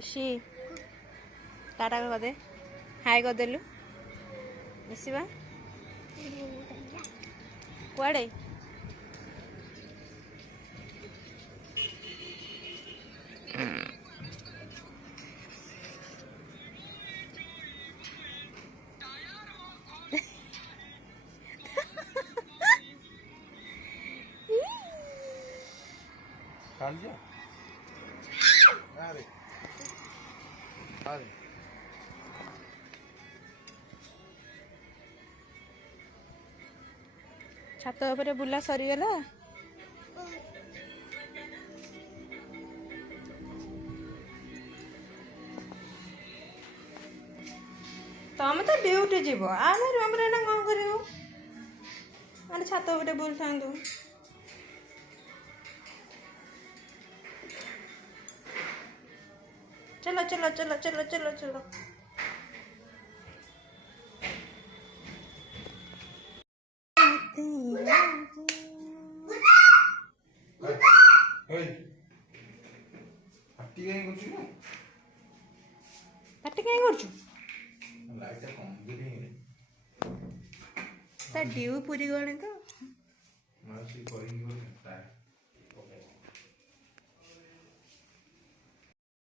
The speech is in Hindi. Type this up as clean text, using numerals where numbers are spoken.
ऋषि टाटा कर दे हाय कर देलु मिसिबा कुआड़े अरे अरे छात उपरे बुला सरीगला तमें तो ड्यूटी जीव आम रूम रे ना कौन कर मैंने छात उपरे बुल था चलो चलो चलो चलो चलो चलो हट्टी कहीं कुछ ना पार्टी कहीं कर लाइट कम गिरी ड्यू पूरी गले तो मासी करी